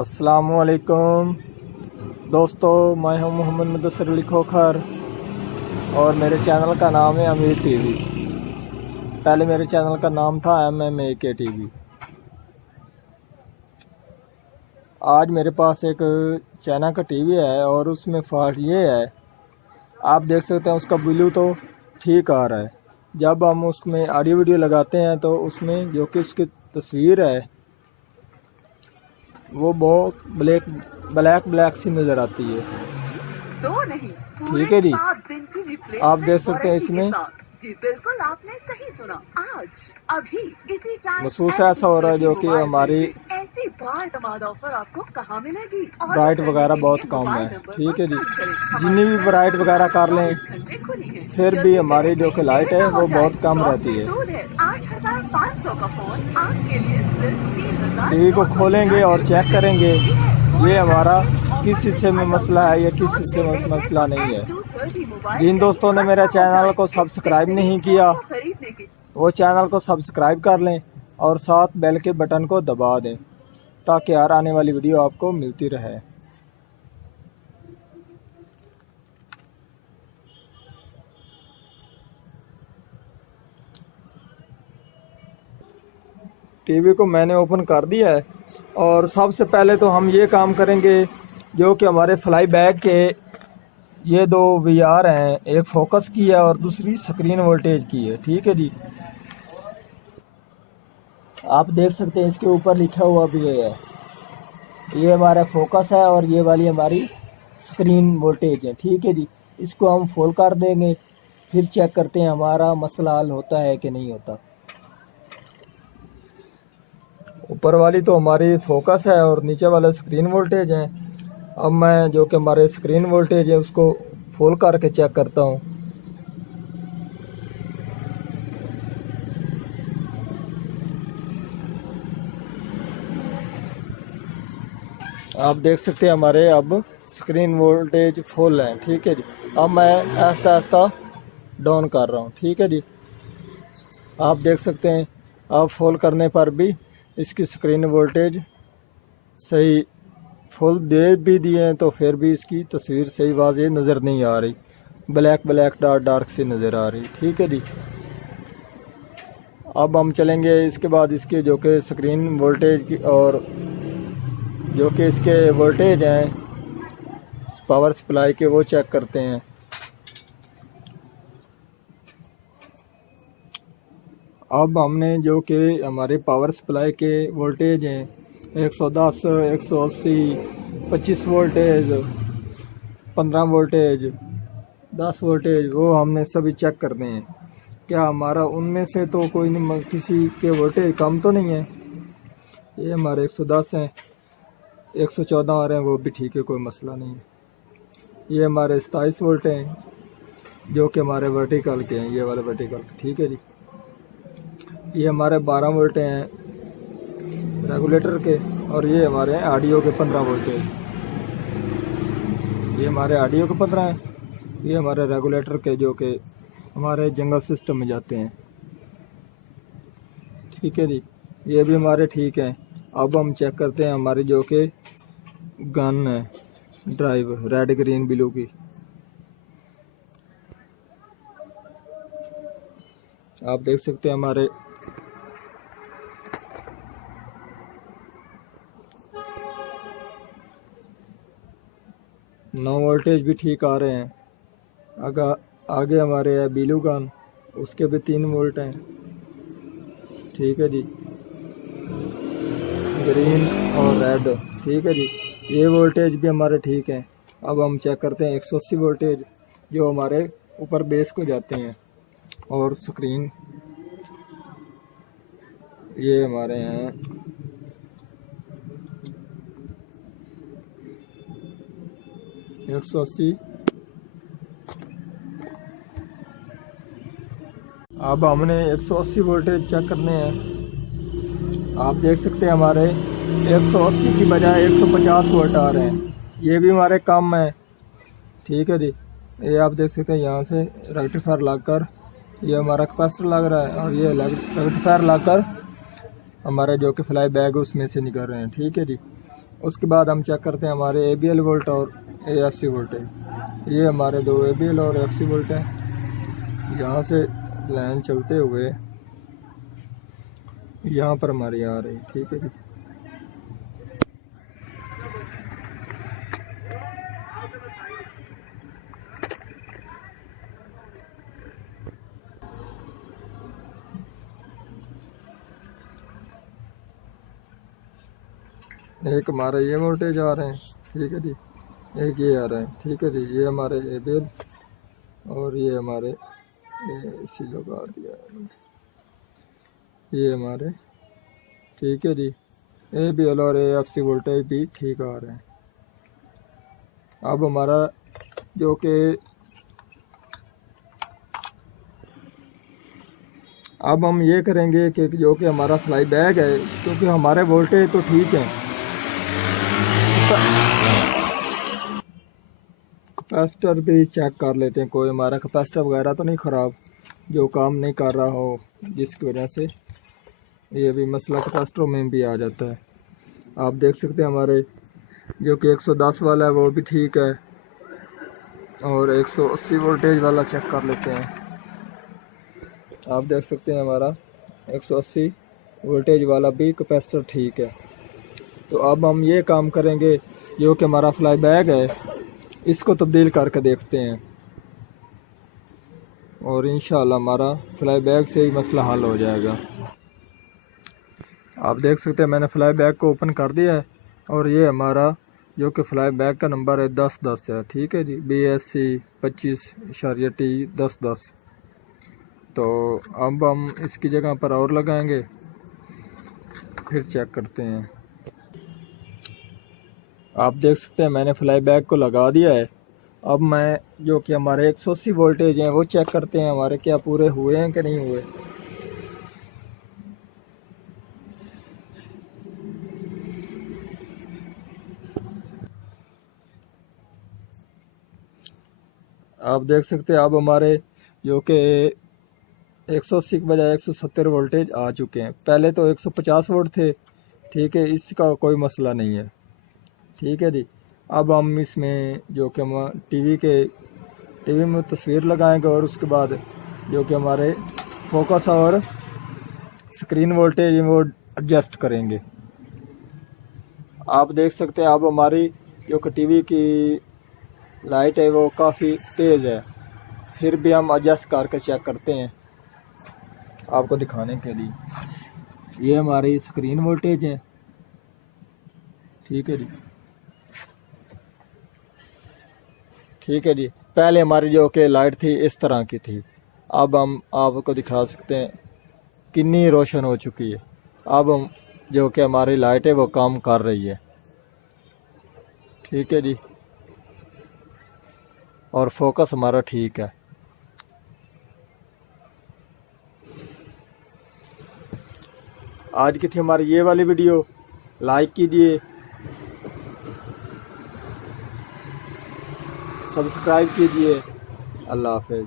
अस्सलामुअलैकुम दोस्तों, मैं हूं मोहम्मद मुदस्सिर अली खोखर और मेरे चैनल का नाम है अमीर टीवी। पहले मेरे चैनल का नाम था MMA टीवी। आज मेरे पास एक चाइना का टीवी है और उसमें फॉल्ट ये है, आप देख सकते हैं उसका ब्लू तो ठीक आ रहा है। जब हम उसमें ऑडियो वीडियो लगाते हैं तो उसमें जो कि उसकी तस्वीर है वो बहुत ब्लैक सी नज़र आती है। तो नहीं, ठीक है जी, 7 दिन की आप देख सकते हैं इसमें जी बिल्कुल आपने सही सुना। आज अभी इसी टाइम महसूस ऐसा हो रहा है जो कि हमारी ऐसी बार तमाम ऑफर आपको कहाँ मिलेगी। ब्राइट वगैरह बहुत कम है। ठीक है जी, जितनी भी ब्राइट वगैरह कर लें फिर भी हमारी जो कि लाइट है वो बहुत कम रहती है। 8,500 का फोन आपके लिए सिर्फ 3,000। टीवी को खोलेंगे और चेक करेंगे ये हमारा किस हिस्से में मसला है या किस हिस्से में मसला नहीं है। जिन दोस्तों ने मेरे चैनल को सब्सक्राइब नहीं किया वो चैनल को सब्सक्राइब कर लें और साथ बेल के बटन को दबा दें ताकि हर आने वाली वीडियो आपको मिलती रहे। टीवी को मैंने ओपन कर दिया है और सबसे पहले तो हम ये काम करेंगे जो कि हमारे फ्लाई बैक के ये दो VR हैं, एक फोकस की है और दूसरी स्क्रीन वोल्टेज की है। ठीक है जी, आप देख सकते हैं इसके ऊपर लिखा हुआ भी है, ये हमारा फोकस है और ये वाली हमारी स्क्रीन वोल्टेज है। ठीक है जी, इसको हम फुल कर देंगे, फिर चेक करते हैं हमारा मसला हल होता है कि नहीं होता। ऊपर वाली तो हमारी फोकस है और नीचे वाला स्क्रीन वोल्टेज है। अब मैं जो कि हमारे स्क्रीन वोल्टेज है उसको फुल करके चेक करता हूँ। आप देख सकते हैं हमारे अब स्क्रीन वोल्टेज फुल है। ठीक है जी, अब मैं आहिस्ता आहिस्ता डाउन कर रहा हूँ। ठीक है जी, आप देख सकते हैं अब फुल करने पर भी इसकी स्क्रीन वोल्टेज सही फुल दे भी दिए हैं तो फिर भी इसकी तस्वीर सही वाज़ेह नज़र नहीं आ रही, ब्लैक डार्क सी नज़र आ रही। ठीक है जी, अब हम चलेंगे इसके बाद इसके जो कि स्क्रीन वोल्टेज की और जो कि इसके वोल्टेज हैं पावर सप्लाई के वो चेक करते हैं। अब हमने जो कि हमारे पावर सप्लाई के वोल्टेज हैं 110, 180, 25 वोल्टेज, 15 वोल्टेज, 10 वोल्टेज, वो हमने सभी चेक करते हैं क्या हमारा उनमें से तो कोई नहीं, किसी के वोल्टेज कम तो नहीं है। ये हमारे 110 हैं, 114 आ रहे हैं, वो भी ठीक है, कोई मसला नहीं है। ये हमारे 27 वोल्ट हैं जो कि हमारे वर्टिकल के हैं, ये वाले वर्टिकल। ठीक है जी, ये हमारे 12 वोल्ट हैं रेगुलेटर के और ये हमारे हैं ऑडियो के 15 वोल्टेज। ये हमारे ऑडियो के 15 हैं, ये हमारे रेगुलेटर के जो कि हमारे जंगल सिस्टम में जाते हैं। ठीक है जी, ये भी हमारे ठीक हैं। अब हम चेक करते हैं हमारी जो कि गन है ड्राइव रेड ग्रीन ब्लू की। आप देख सकते हैं हमारे नो वोल्टेज भी ठीक आ रहे हैं। आगे हमारे है ब्लू गन, उसके भी 3 वोल्ट हैं। ठीक है जी, ग्रीन और रेड। ठीक है जी, ये वोल्टेज भी हमारे ठीक हैं। अब हम चेक करते हैं 180 वोल्टेज जो हमारे ऊपर बेस को जाते हैं और स्क्रीन ये हमारे हैं 180। अब हमने 180 वोल्टेज चेक करने हैं। आप देख सकते हैं हमारे 180 की बजाय 150 वोल्ट आ रहे हैं, ये भी हमारे कम है। ठीक है जी, ये आप देख सकते हैं यहाँ से रेक्टिफायर लगाकर ये हमारा कैपेसिटर लग रहा है और ये रेक्टिफायर लगाकर हमारा जो कि फ्लाई बैग उसमें से निकल रहे हैं। ठीक है जी, उसके बाद हम चेक करते हैं हमारे ABL वोल्ट और AFC वोल्टेज। ये हमारे दो ABL और AFC वोल्ट हैं। यहाँ से लाइन चलते हुए यहाँ पर हमारी आ रही, ठीक है जी। एक हमारा ये वोल्टेज आ रहे हैं, ठीक है जी, एक ये आ रहा है, ठीक है जी। ये हमारे ABL और ये हमारे AC लगा दिया है, ये हमारे, ठीक है जी। ABL और AFC वोल्टेज भी ठीक आ रहे हैं। अब हमारा जो कि अब हम ये करेंगे कि जो कि हमारा फ्लाई बैक है, क्योंकि हमारे वोल्टेज तो ठीक है, कैपेसिटर भी चेक कर लेते हैं, कोई हमारा कैपेसिटर वगैरह तो नहीं ख़राब जो काम नहीं कर रहा हो, जिसकी वजह से ये भी मसला कैपेसिटरों में भी आ जाता है। आप देख सकते हैं हमारे जो कि 110 वाला है वो भी ठीक है, और 180 वोल्टेज वाला चेक कर लेते हैं। आप देख सकते हैं हमारा 180 वोल्टेज वाला भी कैपेसिटर ठीक है। तो अब हम ये काम करेंगे, जो कि हमारा फ्लाई बैक है इसको तब्दील करके देखते हैं, और इंशाल्लाह हमारा फ्लाई बैक से ही मसला हल हो जाएगा। आप देख सकते हैं मैंने फ्लाई बैक को ओपन कर दिया है, और ये हमारा जो कि फ्लाई बैक का नंबर है 1010 है, ठीक है जी, BSC 25.T1010। तो अब हम इसकी जगह पर और लगाएंगे, फिर चेक करते हैं। आप देख सकते हैं मैंने फ्लाई बैक को लगा दिया है। अब मैं जो कि हमारे 180 वोल्टेज हैं वो चेक करते हैं हमारे क्या पूरे हुए हैं कि नहीं हुए। आप देख सकते हैं अब हमारे जो कि 180 के बजाय 170 वोल्टेज आ चुके हैं। पहले तो 150 वोल्ट थे, ठीक है, इसका कोई मसला नहीं है, ठीक है जी। अब हम इसमें जो कि हम टीवी में तस्वीर लगाएंगे, और उसके बाद जो कि हमारे फोकस और स्क्रीन वोल्टेज वो एडजस्ट करेंगे। आप देख सकते हैं अब हमारी जो कि टीवी की लाइट है वो काफ़ी तेज़ है, फिर भी हम एडजस्ट करके चेक करते हैं आपको दिखाने के लिए। ये हमारी स्क्रीन वोल्टेज है, ठीक है जी, ठीक है जी। पहले हमारी जो कि लाइट थी इस तरह की थी, अब हम आपको दिखा सकते हैं कितनी रोशन हो चुकी है। अब हम जो कि हमारी लाइट है वो काम कर रही है, ठीक है जी, और फोकस हमारा ठीक है। आज की थी हमारी ये वाली वीडियो, लाइक कीजिए, सब्सक्राइब कीजिए। अल्लाह हाफिज़।